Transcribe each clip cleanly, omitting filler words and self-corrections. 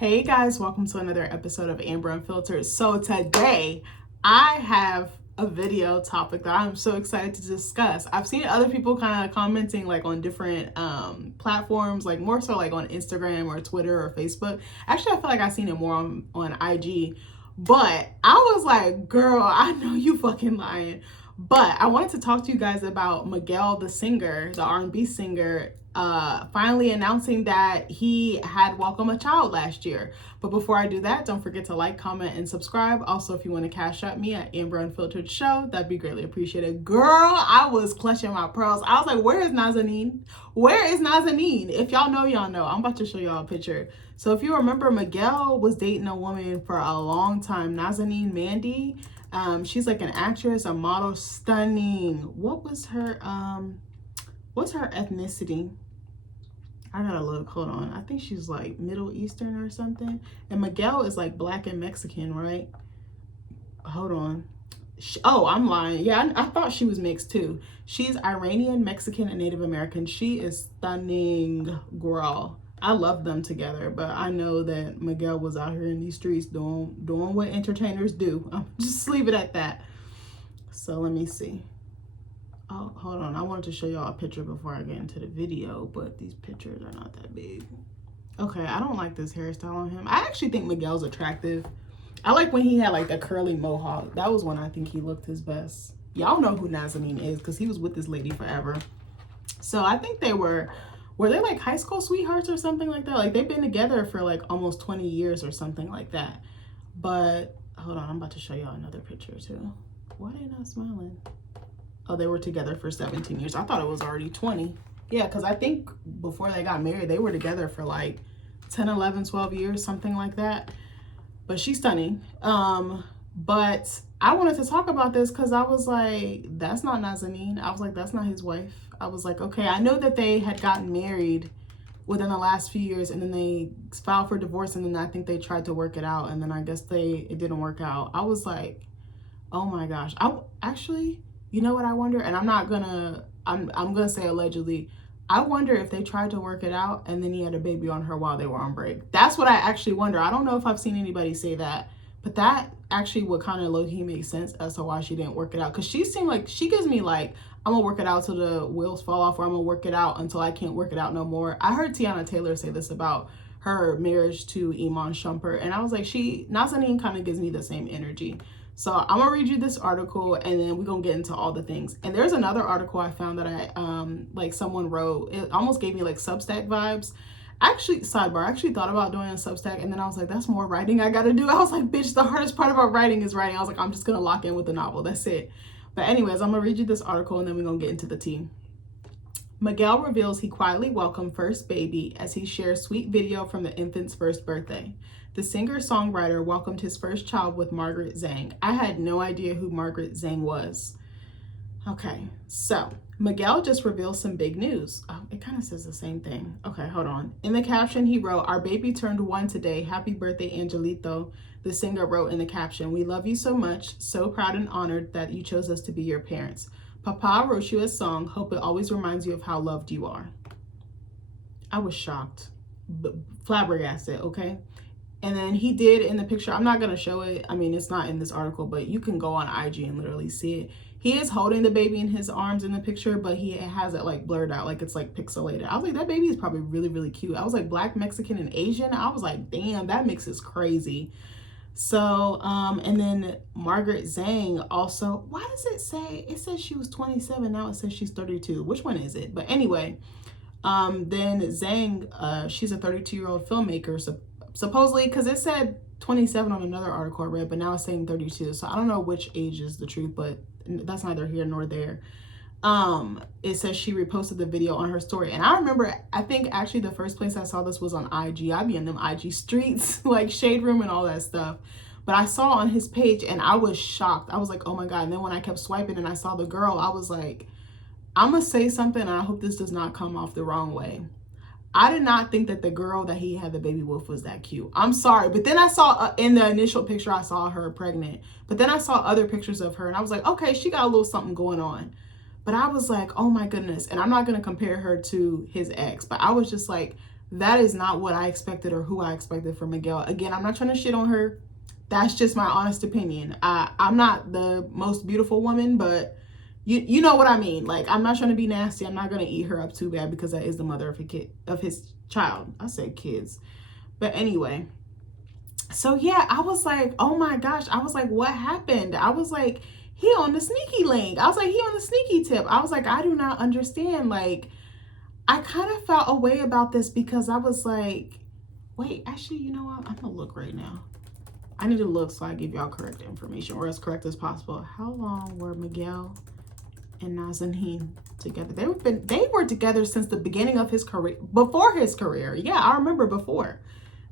Hey guys, welcome to another episode of Amber Unfiltered. So today I have a video topic that I'm so excited to discuss. I've seen other people kind of commenting like on different platforms, like more so like on Instagram or Twitter or Facebook. Actually, I feel like I've seen it more on IG. But I was like, girl, I know you fucking lying. But I wanted to talk to you guys about Miguel, the singer, the R&B singer, finally announcing that he had welcomed a child last year. But before I do that, don't forget to like, comment, and subscribe. Also, if you want to cash at me at Amber Unfiltered Show, that'd be greatly appreciated. Girl, I was clutching my pearls. I was like, where is Nazanin? Where is Nazanin? If y'all know, y'all know. I'm about to show y'all a picture. So if you remember, Miguel was dating a woman for a long time, Nazanin Mandy. She's like an actress, a model, stunning. What's her ethnicity? I gotta look, hold on. I think she's like Middle Eastern or something. And Miguel is like black and Mexican, right? Hold on. Oh, I'm lying. Yeah, I thought she was mixed too. She's Iranian, Mexican, and Native American. She is stunning, girl. I love them together, but I know that Miguel was out here in these streets doing what entertainers do. I'll just leave it at that. So let me see. Oh, hold on. I wanted to show y'all a picture before I get into the video, but these pictures are not that big. Okay, I don't like this hairstyle on him. I actually think Miguel's attractive. I like when he had like a curly mohawk. That was when I think he looked his best. Y'all know who Nazanin is because he was with this lady forever. So I think they were they like high school sweethearts or something like that? Like they've been together for like almost 20 years or something like that. But hold on, I'm about to show y'all another picture too. Why are they not smiling? Oh, they were together for 17 years. I thought it was already 20. Yeah, because I think before they got married, they were together for like 10, 11, 12 years, something like that. But she's stunning. But I wanted to talk about this because I was like, that's not Nazanin. I was like, that's not his wife. I was like, okay, I know that they had gotten married within the last few years and then they filed for divorce and then I think they tried to work it out and then I guess it didn't work out. I was like, oh my gosh. Actually, you know what I wonder? And I'm gonna say allegedly. I wonder if they tried to work it out and then he had a baby on her while they were on break. That's what I actually wonder. I don't know if I've seen anybody say that, but that actually would kind of low-key make sense as to why she didn't work it out. Because she seemed like, she gives me like, I'm gonna work it out till the wheels fall off, or I'm gonna work it out until I can't work it out no more. I heard Tiana Taylor say this about her marriage to Iman Shumpert, and I was like, Nazanin kind of gives me the same energy. So I'm gonna read you this article and then we're gonna get into all the things. And there's another article I found that like someone wrote. It almost gave me like Substack vibes. Actually, sidebar, I actually thought about doing a Substack and then I was like, that's more writing I gotta do. I was like, bitch, the hardest part about writing is writing. I was like, I'm just gonna lock in with the novel, that's it. But anyways, I'm gonna read you this article and then we're gonna get into the tea. Miguel reveals he quietly welcomed first baby as he shares sweet video from the infant's first birthday. The singer-songwriter welcomed his first child with Margaret Zhang. I had no idea who Margaret Zhang was. Okay, so Miguel just revealed some big news. Oh, it kind of says the same thing. Okay, hold on. In the caption, he wrote, "Our baby turned 1 today. Happy birthday, Angelito." The singer wrote in the caption, "We love you so much. So proud and honored that you chose us to be your parents. Papa wrote you a song. Hope it always reminds you of how loved you are." I was shocked, but flabbergasted, okay? And then he did in the picture, I'm not going to show it. I mean, it's not in this article, but you can go on IG and literally see it. He is holding the baby in his arms in the picture, but he has it like blurred out, like it's like pixelated. I was like, that baby is probably really, really cute. I was like, black, Mexican, and Asian. I was like, damn, that mix is crazy. So, and then Margaret Zhang also, why does it say, it says she was 27, now it says she's 32. Which one is it? But anyway, then Zhang, she's a 32-year-old filmmaker, supposedly, because it said 27 on another article I read, but now it's saying 32. So I don't know which age is the truth, but that's neither here nor there. It says she reposted the video on her story. And I remember, I think actually the first place I saw this was on IG. I be in them IG streets, like Shade Room and all that stuff. But I saw on his page and I was shocked. I was like, oh my God. And then when I kept swiping and I saw the girl, I was like, I'm going to say something and I hope this does not come off the wrong way. I did not think that the girl that he had the baby with was that cute. I'm sorry. But then I saw in the initial picture, I saw her pregnant. But then I saw other pictures of her and I was like, okay, she got a little something going on. But I was like, oh my goodness. And I'm not going to compare her to his ex. But I was just like, That is not what I expected or who I expected from Miguel. Again, I'm not trying to shit on her. That's just my honest opinion. I'm not the most beautiful woman, but you know what I mean. Like, I'm not trying to be nasty. I'm not gonna eat her up too bad because that is the mother of his child. I said kids, but anyway. So yeah, I was like, oh my gosh. I was like, what happened? I was like, he on the sneaky link. I was like, he on the sneaky tip. I was like, I do not understand. Like, I kind of felt a way about this because I was like, wait, actually, you know what? I'm gonna look right now. I need to look so I give y'all correct information, or as correct as possible. How long were Miguel and Nazanin together? They were together since the beginning of his career, before his career. Yeah, I remember before.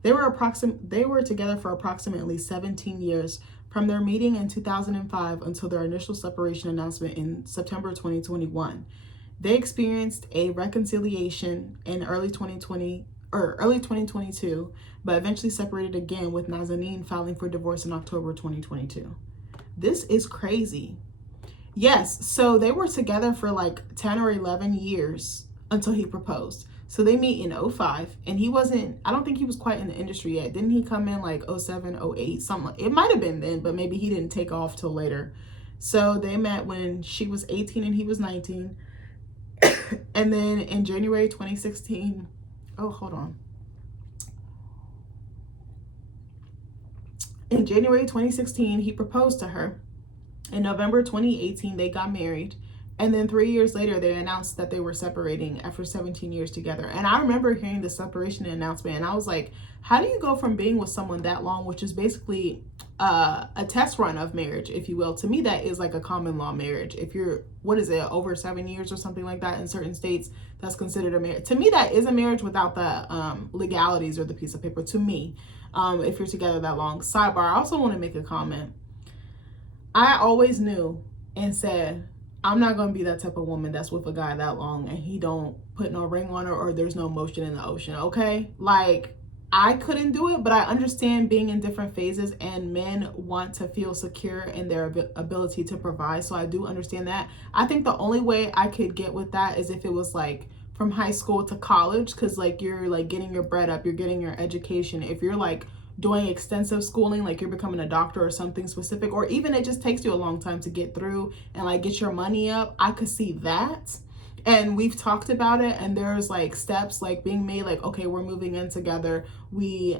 They were together for approximately 17 years from their meeting in 2005 until their initial separation announcement in September 2021. They experienced a reconciliation in early 2022, but eventually separated again, with Nazanin filing for divorce in October 2022. This is crazy. Yes, so they were together for like 10 or 11 years until he proposed. So they meet in 05, and I don't think he was quite in the industry yet. Didn't he come in like 07, 08, something? It might have been then, but maybe he didn't take off till later. So they met when she was 18 and he was 19. And then in January 2016, In January 2016, he proposed to her. In November 2018, they got married. And then 3 years later, they announced that they were separating after 17 years together. And I remember hearing the separation announcement, and I was like, how do you go from being with someone that long, which is basically a test run of marriage, if you will? To me, that is like a common law marriage. If you're, over 7 years or something like that in certain states, that's considered a marriage. To me, that is a marriage without the legalities or the piece of paper, to me, if you're together that long. Sidebar, I also want to make a comment. I always knew and said, I'm not going to be that type of woman that's with a guy that long and he don't put no ring on her or there's no motion in the ocean, okay? Like, I couldn't do it, but I understand being in different phases, and men want to feel secure in their ability to provide. So I do understand that. I think the only way I could get with that is if it was like from high school to college, because like you're like getting your bread up, you're getting your education. If you're like doing extensive schooling, like you're becoming a doctor or something specific, or even it just takes you a long time to get through and like get your money up, I could see that. And we've talked about it, and there's like steps like being made, like, okay, we're moving in together. We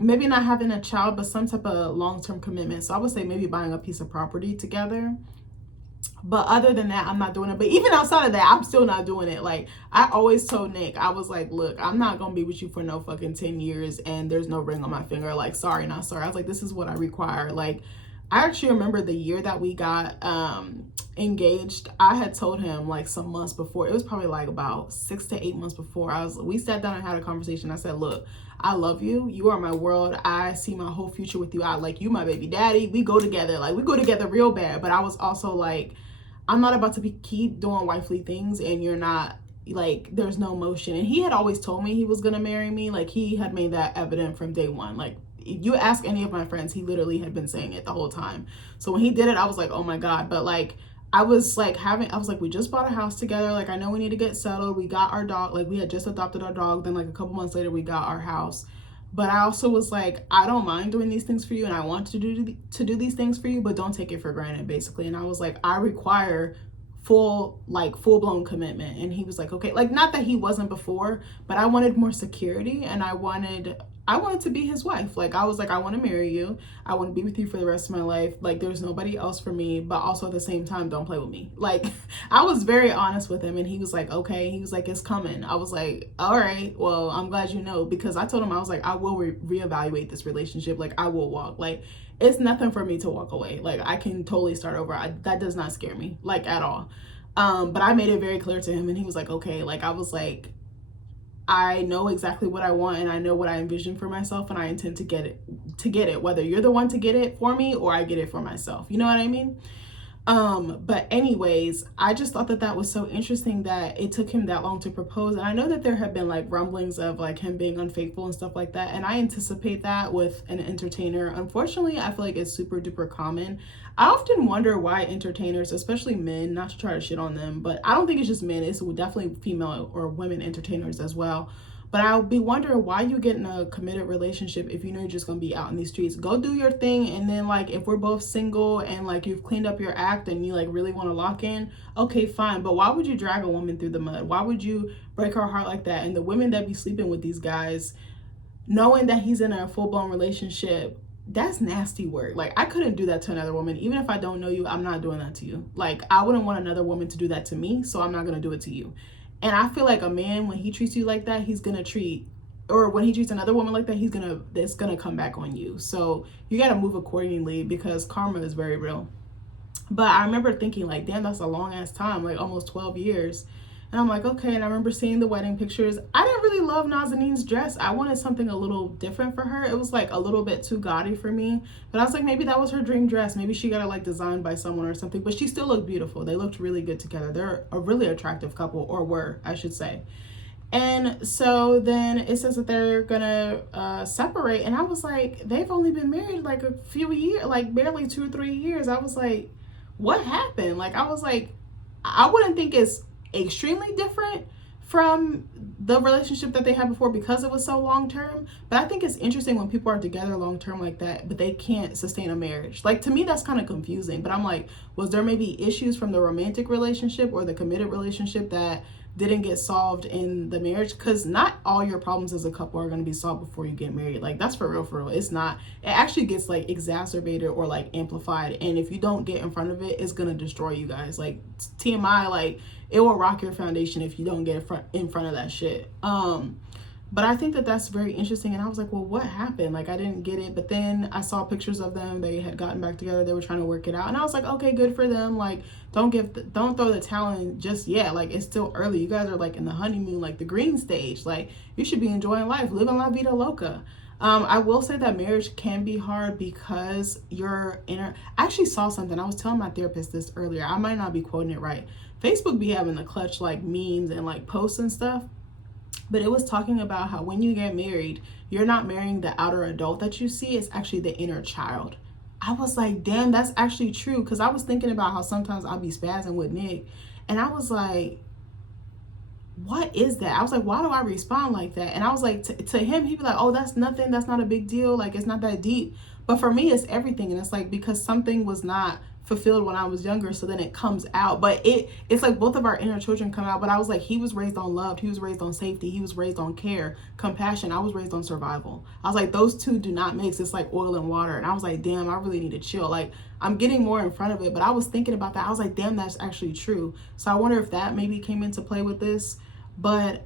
maybe not having a child, but some type of long-term commitment. So I would say maybe buying a piece of property together. But other than that, I'm not doing it. But even outside of that, I'm still not doing it. Like, I always told Nick, I was like, look, I'm not going to be with you for no fucking 10 years and there's no ring on my finger. Like, sorry, not sorry. I was like, this is what I require. Like, I actually remember the year that we got engaged. I had told him like some months before. It was probably like about 6 to 8 months before. We sat down and had a conversation. I said, look, I love you. You are my world. I see my whole future with you. I like you, my baby daddy. We go together. Like, we go together real bad. But I was also like, I'm not about to keep doing wifely things and you're not, like, there's no motion. And he had always told me he was going to marry me. Like, he had made that evident from day one. Like, if you ask any of my friends, he literally had been saying it the whole time. So when he did it, I was like, oh my God. But like, I was like, we just bought a house together. Like, I know we need to get settled. We got our dog. Like, we had just adopted our dog. Then like a couple months later, we got our house. But I also was like, I don't mind doing these things for you, and I want to do these things for you, but don't take it for granted, basically. And I was like, I require full-blown commitment. And he was like, okay. Like, not that he wasn't before, but I wanted more security, and I wanted to be his wife. Like, I was like, I want to marry you. I want to be with you for the rest of my life. Like, there's nobody else for me, but also at the same time, don't play with me. Like, I was very honest with him, and he was like, okay. He was like, it's coming. I was like, all right, well, I'm glad you know, because I told him, I was like, I will reevaluate this relationship. Like, I will walk. Like, it's nothing for me to walk away. Like, I can totally start over. That does not scare me, like, at all. But I made it very clear to him, and he was like, okay. Like, I was like, I know exactly what I want, and I know what I envision for myself, and I intend to get it, whether you're the one to get it for me or I get it for myself. You know what I mean? But anyways, I just thought that was so interesting that it took him that long to propose. And I know that there have been like rumblings of like him being unfaithful and stuff like that. And I anticipate that with an entertainer. Unfortunately, I feel like it's super duper common. I often wonder why entertainers, especially men, not to try to shit on them, but I don't think it's just men, it's definitely female or women entertainers as well. But I'll be wondering why you get in a committed relationship if you know you're just gonna be out in these streets. Go do your thing, and then like if we're both single and like you've cleaned up your act and you like really want to lock in, okay, fine. But why would you drag a woman through the mud? Why would you break her heart like that? And the women that be sleeping with these guys, knowing that he's in a full-blown relationship, that's nasty work. Like, I couldn't do that to another woman. Even if I don't know you, I'm not doing that to you. Like, I wouldn't want another woman to do that to me, so I'm not gonna do it to you. And I feel like a man, when he treats you like that, he's gonna treat, or when he treats another woman like that, it's gonna come back on you. So you gotta move accordingly, because karma is very real. But I remember thinking like, damn, that's a long ass time, like almost 12 years. And I'm like, okay. And I remember seeing the wedding pictures. I didn't really love Nazanin's dress. I wanted something a little different for her. It was like a little bit too gaudy for me. But I was like, maybe that was her dream dress. Maybe she got it like designed by someone or something. But she still looked beautiful. They looked really good together. They're a really attractive couple, or were, I should say. And so then it says that they're gonna separate. And I was like, they've only been married like a few years, like barely 2 or 3 years. I was like, what happened? Like, I was like, I wouldn't think it's extremely different from the relationship that they had before because it was so long term. But I think it's interesting when people are together long term like that, but they can't sustain a marriage. Like, to me, that's kind of confusing. But I'm like, was there maybe issues from the romantic relationship or the committed relationship that didn't get solved in the marriage? Because not all your problems as a couple are going to be solved before you get married. Like, that's for real, for real. It's not. It actually gets like exacerbated or like amplified, and if you don't get in front of it, it's going to destroy you guys. Like, TMI, like, it will rock your foundation if you don't get in front of that shit. But I think that that's very interesting. And I was like, well, what happened? Like, I didn't get it. But then I saw pictures of them. They had gotten back together. They were trying to work it out. And I was like, okay, good for them. Like, don't throw the towel in just yet. Like, it's still early. You guys are like in the honeymoon, like the green stage. Like, you should be enjoying life, living la vida loca. I will say that marriage can be hard because I actually saw something. I was telling my therapist this earlier. I might not be quoting it right. Facebook be having the clutch like memes and like posts and stuff. But it was talking about how when you get married, you're not marrying the outer adult that you see. It's actually the inner child. I was like, damn, that's actually true. Because I was thinking about how sometimes I'll be spazzing with Nick. And I was like, what is that? I was like, why do I respond like that? And I was like, to him, he'd be like, oh, that's nothing. That's not a big deal. Like, it's not that deep. But for me, it's everything. And it's like, because something was not fulfilled when I was younger, so then it comes out. But it's like both of our inner children come out. But I was like, he was raised on love, he was raised on safety, he was raised on care, compassion. I was raised on survival. I was like, those two do not mix. It's like oil and water. And I was like, damn, I really need to chill. Like, I'm getting more in front of it. But I was thinking about that. I was like, damn, that's actually true. So I wonder if that maybe came into play with this. But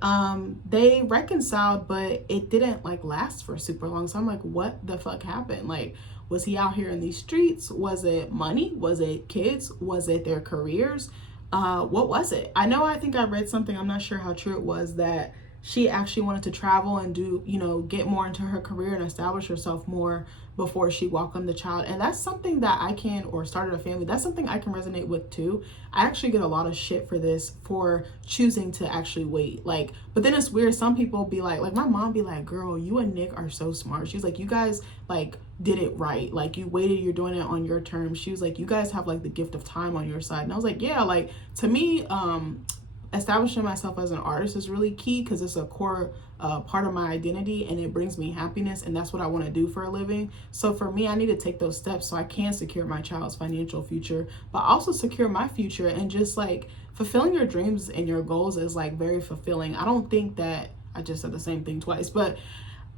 they reconciled, but it didn't like last for super long. So I'm like, what the fuck happened? Like, was he out here in these streets? Was it money? Was it kids? Was it their careers? What was it? I think I read something, I'm not sure how true it was, that she actually wanted to travel and do, get more into her career and establish herself more before she welcomed the child. And that's something that started a family. That's something I can resonate with too. I actually get a lot of shit for this, for choosing to actually wait. Like, but then it's weird. Some people be like my mom be like, girl, you and Nick are so smart. She's like, you guys like did it right. Like, you waited, you're doing it on your terms. She was like, you guys have like the gift of time on your side. And I was like, yeah, like to me, establishing myself as an artist is really key, because it's a core part of my identity, and it brings me happiness, and that's what I want to do for a living. So for me, I need to take those steps so I can secure my child's financial future, but also secure my future. And just like fulfilling your dreams and your goals is like very fulfilling. I don't think that, I just said the same thing twice, but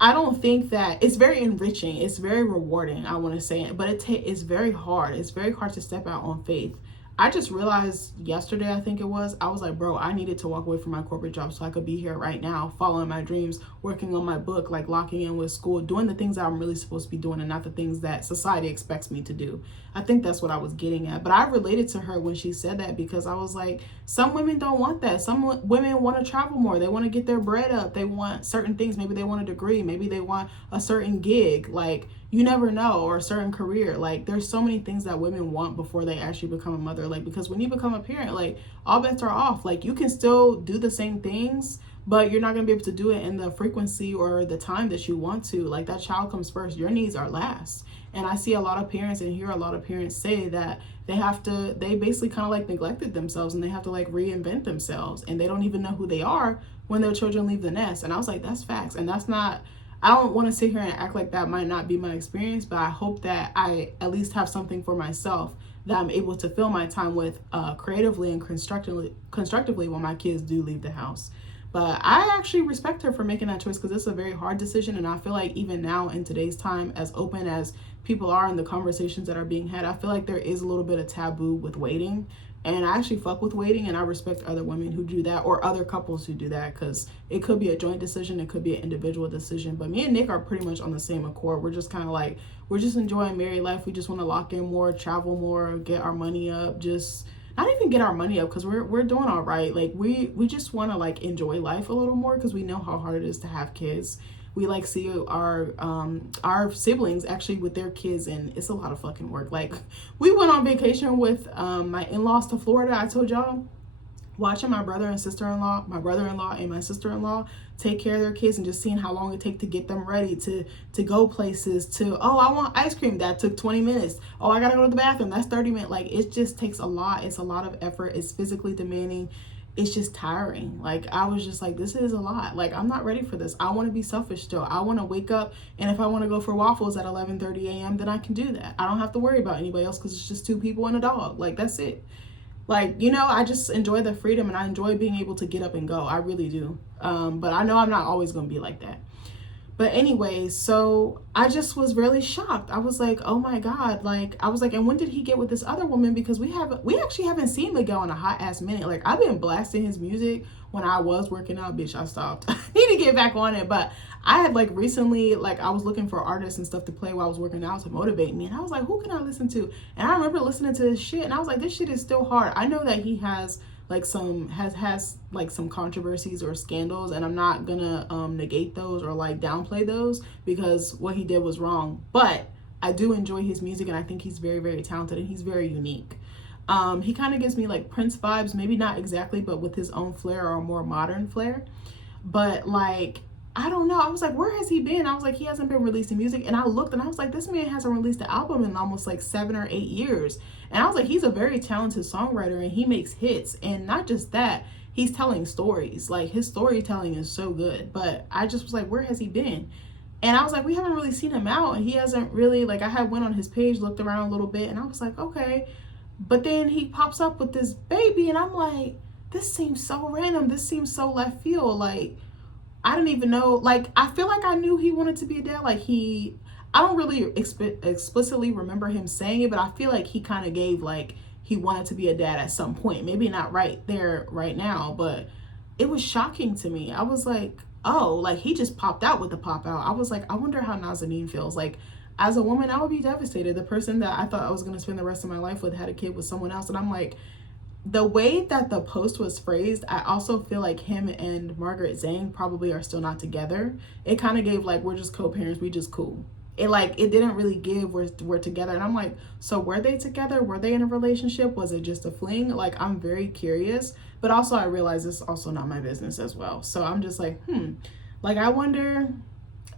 I don't think that, it's very enriching, it's very rewarding, I want to say it, but it's very hard. It's very hard to step out on faith. I just realized yesterday, I think it was, I was like, bro, I needed to walk away from my corporate job so I could be here right now, following my dreams, working on my book, like locking in with school, doing the things that I'm really supposed to be doing and not the things that society expects me to do. I think that's what I was getting at. But I related to her when she said that, because I was like, some women don't want that. Some women want to travel more. They want to get their bread up. They want certain things. Maybe they want a degree. Maybe they want a certain gig. Like, you never know, or a certain career. Like, there's so many things that women want before they actually become a mother. Like, because when you become a parent, like, all bets are off. Like, you can still do the same things, but you're not going to be able to do it in the frequency or the time that you want to. Like, that child comes first. Your needs are last. And I see a lot of parents and hear a lot of parents say that they basically kind of like neglected themselves, and they have to like reinvent themselves, and they don't even know who they are when their children leave the nest. And I was like, that's facts. And that's not, I don't want to sit here and act like that might not be my experience, but I hope that I at least have something for myself that I'm able to fill my time with creatively and constructively when my kids do leave the house. But I actually respect her for making that choice, because it's a very hard decision. And I feel like even now in today's time, as open as people are in the conversations that are being had, I feel like there is a little bit of taboo with waiting. And I actually fuck with waiting, and I respect other women who do that, or other couples who do that, because it could be a joint decision, it could be an individual decision. But me and Nick are pretty much on the same accord. We're just kind of like, we're just enjoying married life. We just want to lock in more, travel more, get our money up, just not even get our money up, because we're doing all right. Like, we just want to like enjoy life a little more, because we know how hard it is to have kids. We like see our siblings actually with their kids, and it's a lot of fucking work. Like, we went on vacation with my in-laws to Florida. I told y'all, watching my brother and sister-in-law, my brother-in-law and my sister-in-law take care of their kids, and just seeing how long it take to get them ready to go places, to, oh, I want ice cream, that took 20 minutes. Oh, I gotta go to the bathroom, that's 30 minutes. Like, it just takes a lot. It's a lot of effort. It's physically demanding. It's just tiring. Like, I was just like, this is a lot. Like, I'm not ready for this. I want to be selfish still. I want to wake up, and if I want to go for waffles at 11:30 a.m., then I can do that. I don't have to worry about anybody else, because it's just 2 people and a dog. Like, that's it. Like, you know, I just enjoy the freedom, and I enjoy being able to get up and go. I really do. But I know I'm not always going to be like that. But anyway, so I just was really shocked. I was like, oh my God. Like, I was like, and when did he get with this other woman? Because we actually haven't seen Miguel in a hot ass minute. Like, I've been blasting his music when I was working out. Bitch, I stopped. I need to get back on it. But I had like recently, like, I was looking for artists and stuff to play while I was working out to motivate me. And I was like, who can I listen to? And I remember listening to this shit, and I was like, this shit is still hard. I know that he has like has like some controversies or scandals, and I'm not gonna negate those or like downplay those, because what he did was wrong. But I do enjoy his music, and I think he's very, very talented, and he's very unique. He kind of gives me like Prince vibes, maybe not exactly, but with his own flair, or a more modern flair. But like, I don't know. I was like, where has he been? I was like, he hasn't been releasing music. And I looked, and I was like, this man hasn't released an album in almost like 7 or 8 years. And I was like, he's a very talented songwriter, and he makes hits. And not just that, he's telling stories. Like, his storytelling is so good. But I just was like, where has he been? And I was like, we haven't really seen him out. And he hasn't really, like, I had went on his page, looked around a little bit, and I was like, okay. But then he pops up with this baby, and I'm like, this seems so random. This seems so left field. Like, I didn't even know. Like, I feel like I knew he wanted to be a dad. Like, I don't really explicitly remember him saying it, but I feel like he kind of gave like he wanted to be a dad at some point. Maybe not right there, right now, but it was shocking to me. I was like, oh, like, he just popped out with the pop out. I was like, I wonder how Nazanin feels. Like, as a woman, I would be devastated. The person that I thought I was going to spend the rest of my life with had a kid with someone else. And I'm like, the way that the post was phrased, I also feel like him and Margaret Zhang probably are still not together. It kind of gave like, we're just co-parents, we just cool. It didn't really give we're together. And I'm like, so were they together? Were they in a relationship? Was it just a fling? Like, I'm very curious, but also I realize it's also not my business as well. So I'm just like, like, I wonder,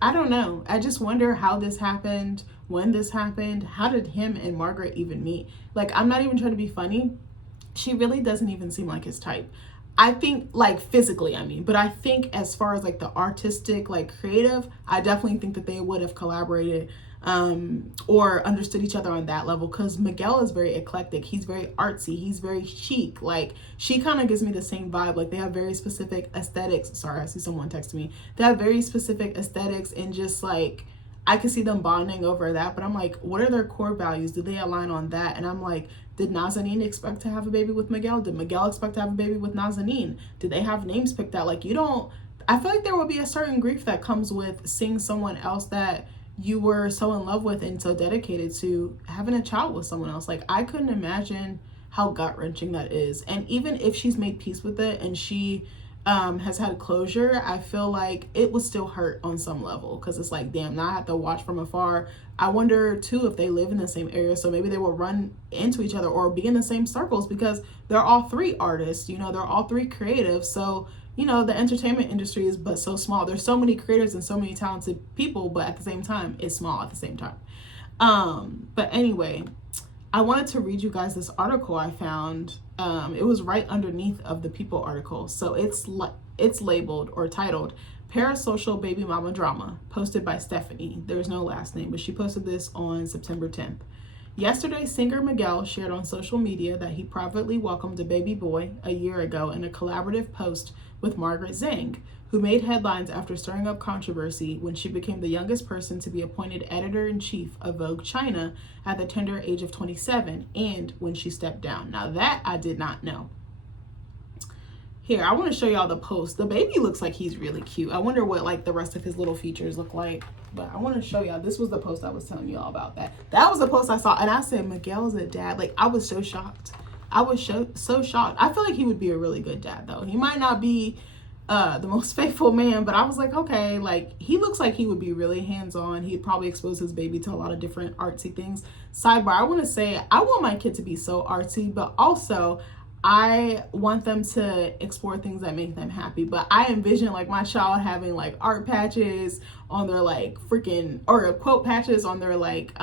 I don't know. I just wonder how this happened, when this happened. How did him and Margaret even meet? Like, I'm not even trying to be funny. She really doesn't even seem like his type. I think, like, physically, I mean, but I think as far as like the artistic, like creative, I definitely think that they would have collaborated or understood each other on that level, because Miguel is very eclectic. He's very artsy. He's very chic. Like, she kind of gives me the same vibe. Like, they have very specific aesthetics. Sorry, I see someone text me. They have very specific aesthetics, and just like, I could see them bonding over that. But I'm like, what are their core values? Do they align on that? And I'm like, did Nazanin expect to have a baby with Miguel? Did Miguel expect to have a baby with Nazanin? Did they have names picked out? Like, I feel like there will be a certain grief that comes with seeing someone else that you were so in love with and so dedicated to having a child with someone else. Like, I couldn't imagine how gut-wrenching that is. And even if she's made peace with it and she has had closure, I feel like it would still hurt on some level, because it's like, damn, now I have to watch from afar. I wonder too if they live in the same area, so maybe they will run into each other or be in the same circles, because they're all 3 artists, they're all 3 creatives. So you know, the entertainment industry is but so small. There's so many creators and so many talented people, but at the same time, it's small at the same time. But anyway, I wanted to read you guys this article I found. It was right underneath of the People article. So it's labeled or titled Parasocial Baby Mama Drama, posted by Stephanie. There's no last name, but she posted this on September 10th. Yesterday, singer Miguel shared on social media that he privately welcomed a baby boy a year ago in a collaborative post with Margaret Zhang, who made headlines after stirring up controversy when she became the youngest person to be appointed editor-in-chief of Vogue China at the tender age of 27, and when she stepped down. Now that I did not know. Here, I want to show y'all the post. The baby looks like he's really cute. I wonder what like the rest of his little features look like. But I want to show y'all. This was the post I was telling y'all about that. That was the post I saw. And I said, Miguel's a dad. Like, I was so shocked. I was so shocked. I feel like he would be a really good dad, though. He might not be the most faithful man, but I was like, okay, like, he looks like he would be really hands-on. He'd probably expose his baby to a lot of different artsy things. Sidebar, I want to say, I want my kid to be so artsy, but also I want them to explore things that make them happy. But I envision like my child having like art patches on their like freaking, or quote patches on their like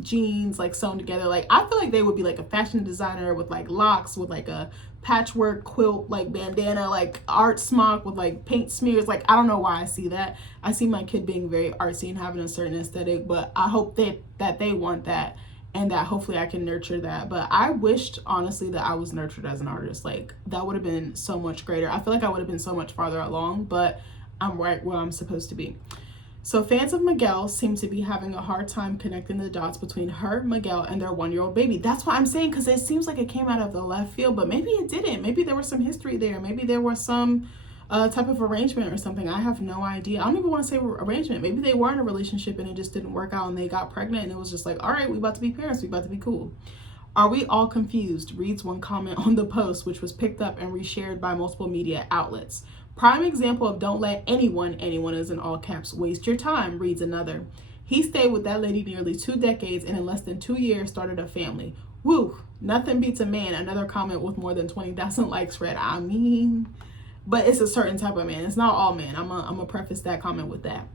jeans like sewn together. Like I feel like they would be like a fashion designer with like locks, with like a patchwork quilt, like bandana, like art smock with like paint smears. Like I don't know why I see that. I see my kid being very artsy and having a certain aesthetic, but I hope that they want that, and that hopefully I can nurture that. But I wished honestly that I was nurtured as an artist. Like that would have been so much greater. I feel like I would have been so much farther along, but I'm right where I'm supposed to be. So fans of Miguel seem to be having a hard time connecting the dots between her, Miguel, and their 1-year-old baby. That's what I'm saying, because it seems like it came out of the left field, but maybe it didn't. Maybe there was some history there. Maybe there was some type of arrangement or something. I have no idea. I don't even want to say arrangement. Maybe they were in a relationship and it just didn't work out and they got pregnant and it was just like, all right, we about to be parents. We about to be cool. Are we all confused? Reads one comment on the post, which was picked up and reshared by multiple media outlets. Prime example of don't let anyone is in all caps, waste your time, reads another. He stayed with that lady nearly 2 decades and in less than 2 years started a family. Woo, nothing beats a man. Another comment with more than 20,000 likes read, I mean, but it's a certain type of man. It's not all men. I'm gonna preface that comment with that.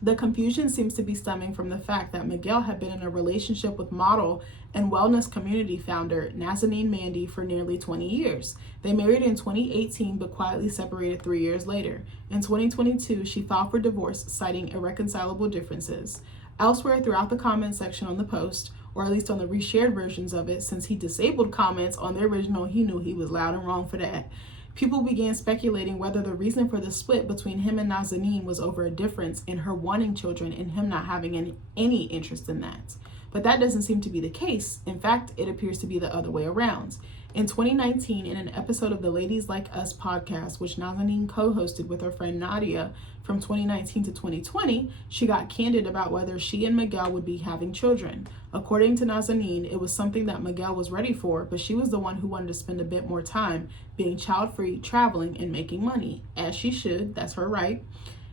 The confusion seems to be stemming from the fact that Miguel had been in a relationship with model and wellness community founder Nazanin Mandy for nearly 20 years. They married in 2018 but quietly separated 3 years later. In 2022, she filed for divorce, citing irreconcilable differences. Elsewhere throughout the comment section on the post, or at least on the reshared versions of it, since he disabled comments on the original, he knew he was loud and wrong for that. People began speculating whether the reason for the split between him and Nazanin was over a difference in her wanting children and him not having any interest in that. But that doesn't seem to be the case. In fact, it appears to be the other way around. In 2019, in an episode of the Ladies Like Us podcast, which Nazanin co-hosted with her friend Nadia from 2019 to 2020, she got candid about whether she and Miguel would be having children. According to Nazanin, it was something that Miguel was ready for, but she was the one who wanted to spend a bit more time being child-free, traveling, and making money. As she should, that's her right.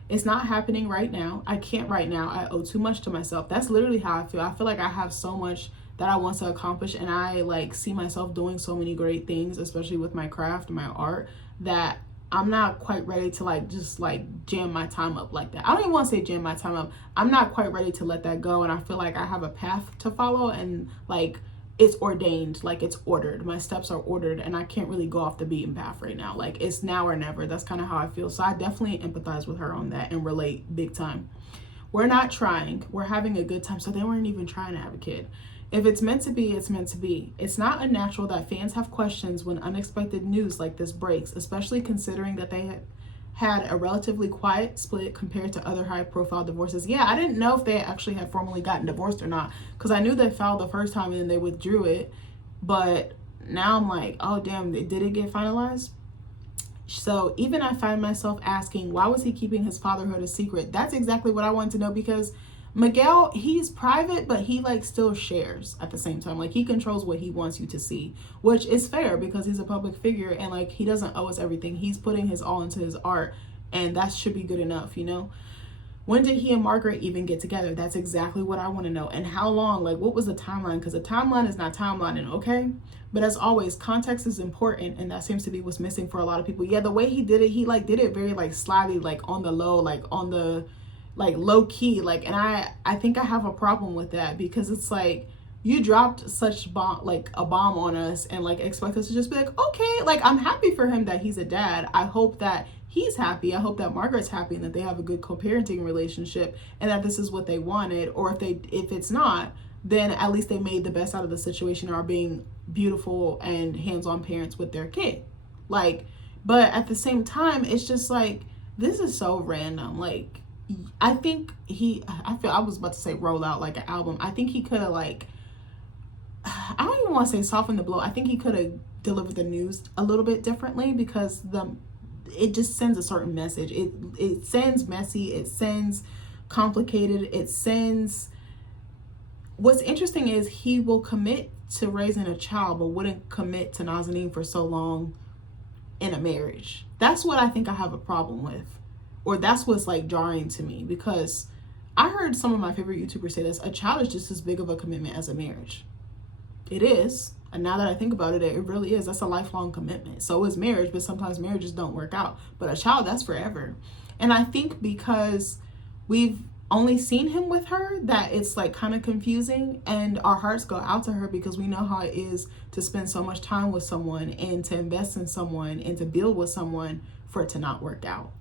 It's not happening right now. I can't right now. I owe too much to myself. That's literally how I feel. I feel like I have so much that I want to accomplish, and I like see myself doing so many great things, especially with my craft and my art, that I'm not quite ready to like just like jam my time up like that. I don't even want to say jam my time up. I'm not quite ready to let that go, and I feel like I have a path to follow, and like it's ordained, like it's ordered. My steps are ordered, and I can't really go off the beaten path right now. Like it's now or never. That's kind of how I feel. So I definitely empathize with her on that and relate big time. We're not trying. We're having a good time. So they weren't even trying to have a kid. If it's meant to be, it's meant to be. It's not unnatural that fans have questions when unexpected news like this breaks, especially considering that they had a relatively quiet split compared to other high-profile divorces. Yeah, I didn't know if they actually had formally gotten divorced or not, because I knew they filed the first time and then they withdrew it. But now I'm like, oh, damn, did it get finalized? So even I find myself asking, why was he keeping his fatherhood a secret? That's exactly what I wanted to know, because Miguel, he's private, but he like still shares at the same time. Like he controls what he wants you to see, which is fair because he's a public figure and like he doesn't owe us everything. He's putting his all into his art, and that should be good enough, you know? When did he and Margaret even get together? That's exactly what I want to know. And how long? Like, what was the timeline? Because the timeline is not timelining, okay? But as always, context is important, and that seems to be what's missing for a lot of people. Yeah, the way he did it, he like did it very like slyly, like on the low, like on the like low key, like, and I think I have a problem with that, because it's like, you dropped such bomb, like a bomb on us, and like expect us to just be like, okay, like I'm happy for him that he's a dad. I hope that he's happy. I hope that Margaret's happy and that they have a good co-parenting relationship and that this is what they wanted. Or if it's not, then at least they made the best out of the situation, or are being beautiful and hands-on parents with their kid. Like, but at the same time, it's just like, this is so random. Like, I think I was about to say roll out like an album. I think he could have like, I don't even want to say soften the blow. I think he could have delivered the news a little bit differently, because it just sends a certain message. It sends messy, it sends complicated, it sends. What's interesting is he will commit to raising a child but wouldn't commit to Nazanin for so long in a marriage. That's what I think I have a problem with, or that's what's like jarring to me, because I heard some of my favorite YouTubers say this: a child is just as big of a commitment as a marriage. It is. And now that I think about it, it really is. That's a lifelong commitment. So is marriage, but sometimes marriages don't work out. But a child, that's forever. And I think because we've only seen him with her, that it's like kind of confusing, and our hearts go out to her, because we know how it is to spend so much time with someone and to invest in someone and to build with someone for it to not work out.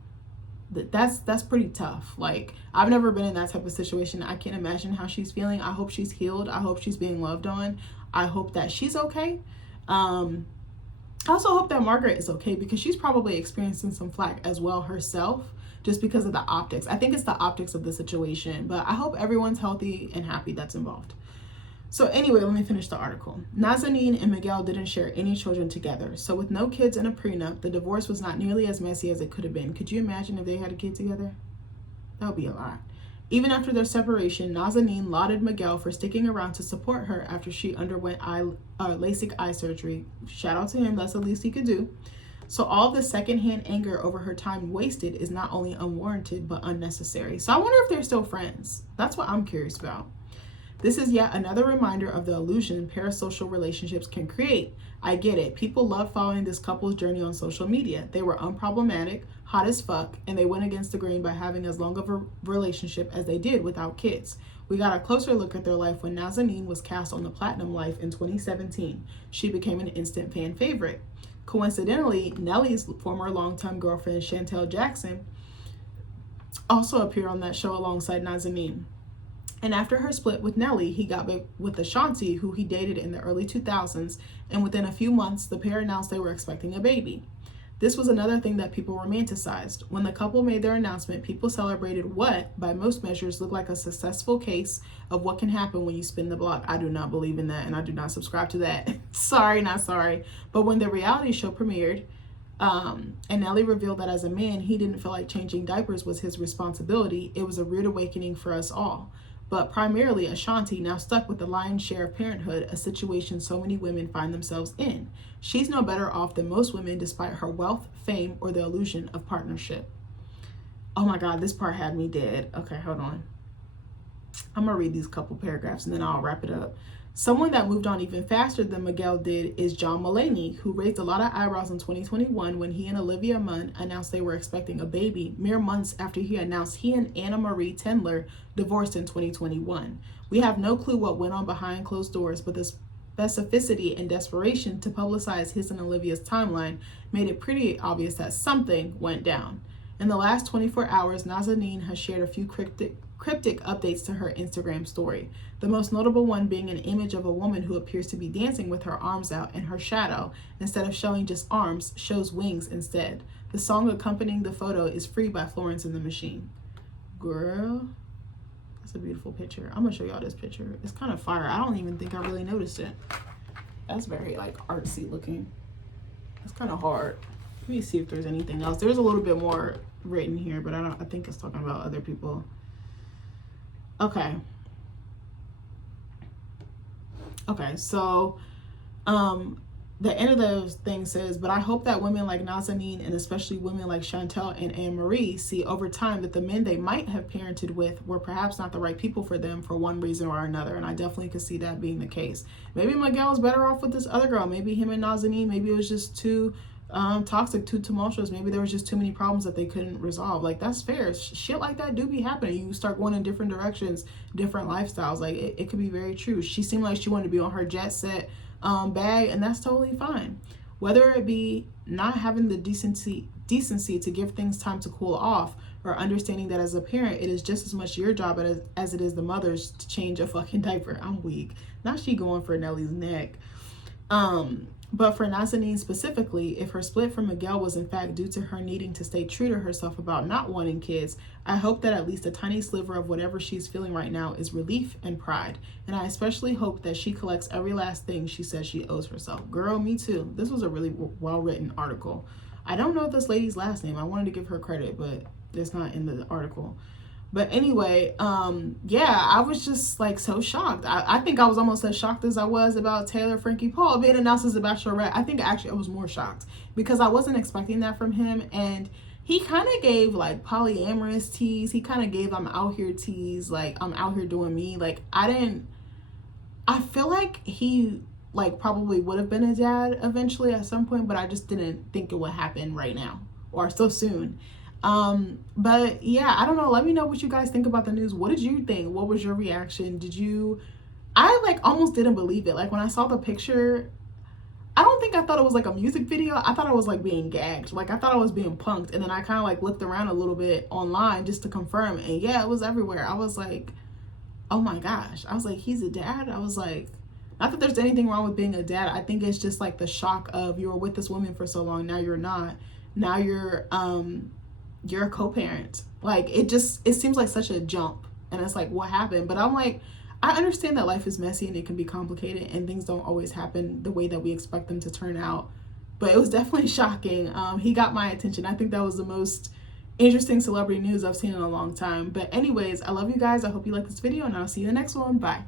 That's pretty tough. Like, I've never been in that type of situation. I can't imagine how she's feeling. I hope she's healed. I hope she's being loved on. I hope that she's okay. I also hope that Margaret is okay, because she's probably experiencing some flack as well herself, just because of the optics. I think it's the optics of the situation, but I hope everyone's healthy and happy that's involved. So anyway, let me finish the article. Nazanin and Miguel didn't share any children together. So with no kids and a prenup, the divorce was not nearly as messy as it could have been. Could you imagine if they had a kid together? That would be a lot. Even after their separation, Nazanin lauded Miguel for sticking around to support her after she underwent LASIK eye surgery. Shout out to him, that's the least he could do. So all the secondhand anger over her time wasted is not only unwarranted, but unnecessary. So I wonder if they're still friends. That's what I'm curious about. This is yet another reminder of the illusion parasocial relationships can create. I get it. People love following this couple's journey on social media. They were unproblematic, hot as fuck, and they went against the grain by having as long of a relationship as they did without kids. We got a closer look at their life when Nazanin was cast on The Platinum Life in 2017. She became an instant fan favorite. Coincidentally, Nelly's former longtime girlfriend, Chantel Jackson, also appeared on that show alongside Nazanin. And after her split with Nelly, he got back with Ashanti, who he dated in the early 2000s, and within a few months, the pair announced they were expecting a baby. This was another thing that people romanticized. When the couple made their announcement, people celebrated what, by most measures, looked like a successful case of what can happen when you spin the block. I do not believe in that, and I do not subscribe to that. Sorry, not sorry. But when the reality show premiered, and Nelly revealed that as a man, he didn't feel like changing diapers was his responsibility, it was a rude awakening for us all. But primarily Ashanti, now stuck with the lion's share of parenthood, a situation so many women find themselves in. She's no better off than most women despite her wealth, fame, or the illusion of partnership. Oh my God, this part had me dead. Okay, hold on. I'm gonna read these couple paragraphs and then I'll wrap it up. Someone that moved on even faster than Miguel did is John Mulaney, who raised a lot of eyebrows in 2021 when he and Olivia Munn announced they were expecting a baby, mere months after he announced he and Anna Marie Tendler divorced in 2021. We have no clue what went on behind closed doors, but the specificity and desperation to publicize his and Olivia's timeline made it pretty obvious that something went down. In the last 24 hours, Nazanin has shared a few cryptic updates to her Instagram story. The most notable one being an image of a woman who appears to be dancing with her arms out, and her shadow, instead of showing just arms, shows wings instead. The song accompanying the photo is Free by Florence and the Machine. Girl, that's a beautiful picture. I'm gonna show y'all this picture. It's kind of fire. I don't even think I really noticed it. That's very like artsy looking. It's kind of hard. Let me see if there's anything else. There's a little bit more written here, but I think it's talking about other people. Okay, so the end of the thing says, but I hope that women like Nazanin, and especially women like Chantel and Anne Marie, see over time that the men they might have parented with were perhaps not the right people for them for one reason or another. And I definitely could see that being the case. Maybe Miguel was better off with this other girl. Maybe him and Nazanin, maybe it was just too toxic, too tumultuous. Maybe there was just too many problems that they couldn't resolve. Like, that's fair. Shit like that do be happening. You start going in different directions, different lifestyles. Like, it could be very true. She seemed like she wanted to be on her jet set bag, and that's totally fine. Whether it be not having the decency to give things time to cool off, or understanding that as a parent it is just as much your job as it is the mother's to change a fucking diaper. I'm weak. Not she going for Nellie's neck. But for Nazanin specifically, if her split from Miguel was in fact due to her needing to stay true to herself about not wanting kids, I hope that at least a tiny sliver of whatever she's feeling right now is relief and pride. And I especially hope that she collects every last thing she says she owes herself. Girl, me too. This was a really well-written article. I don't know this lady's last name. I wanted to give her credit, but it's not in the article. But anyway, yeah, I was just like so shocked. I think I was almost as shocked as I was about Taylor Frankie Paul being announced as a Bachelorette. I think actually I was more shocked because I wasn't expecting that from him. And he kind of gave like polyamorous tease. He kind of gave I'm out here tease, like I'm out here doing me. Like I feel like he like probably would have been a dad eventually at some point, but I just didn't think it would happen right now or so soon. But yeah, I don't know. Let me know what you guys think about the news. What did you think? What was your reaction? I like almost didn't believe it. Like when I saw the picture, I don't think I thought it was like a music video. I thought I was like being gagged. Like I thought I was being punked. And then I kind of like looked around a little bit online just to confirm. And yeah, it was everywhere. I was like, oh my gosh. I was like, he's a dad. I was like, not that there's anything wrong with being a dad. I think it's just like the shock of you were with this woman for so long. Now you're not. Now you're a co-parent. Like it seems like such a jump, and it's like what happened. But I'm like, I understand that life is messy and it can be complicated and things don't always happen the way that we expect them to turn out, but it was definitely shocking. He got my attention. I think that was the most interesting celebrity news I've seen in a long time. But anyways, I love you guys. I hope you like this video, and I'll see you in the next one. Bye.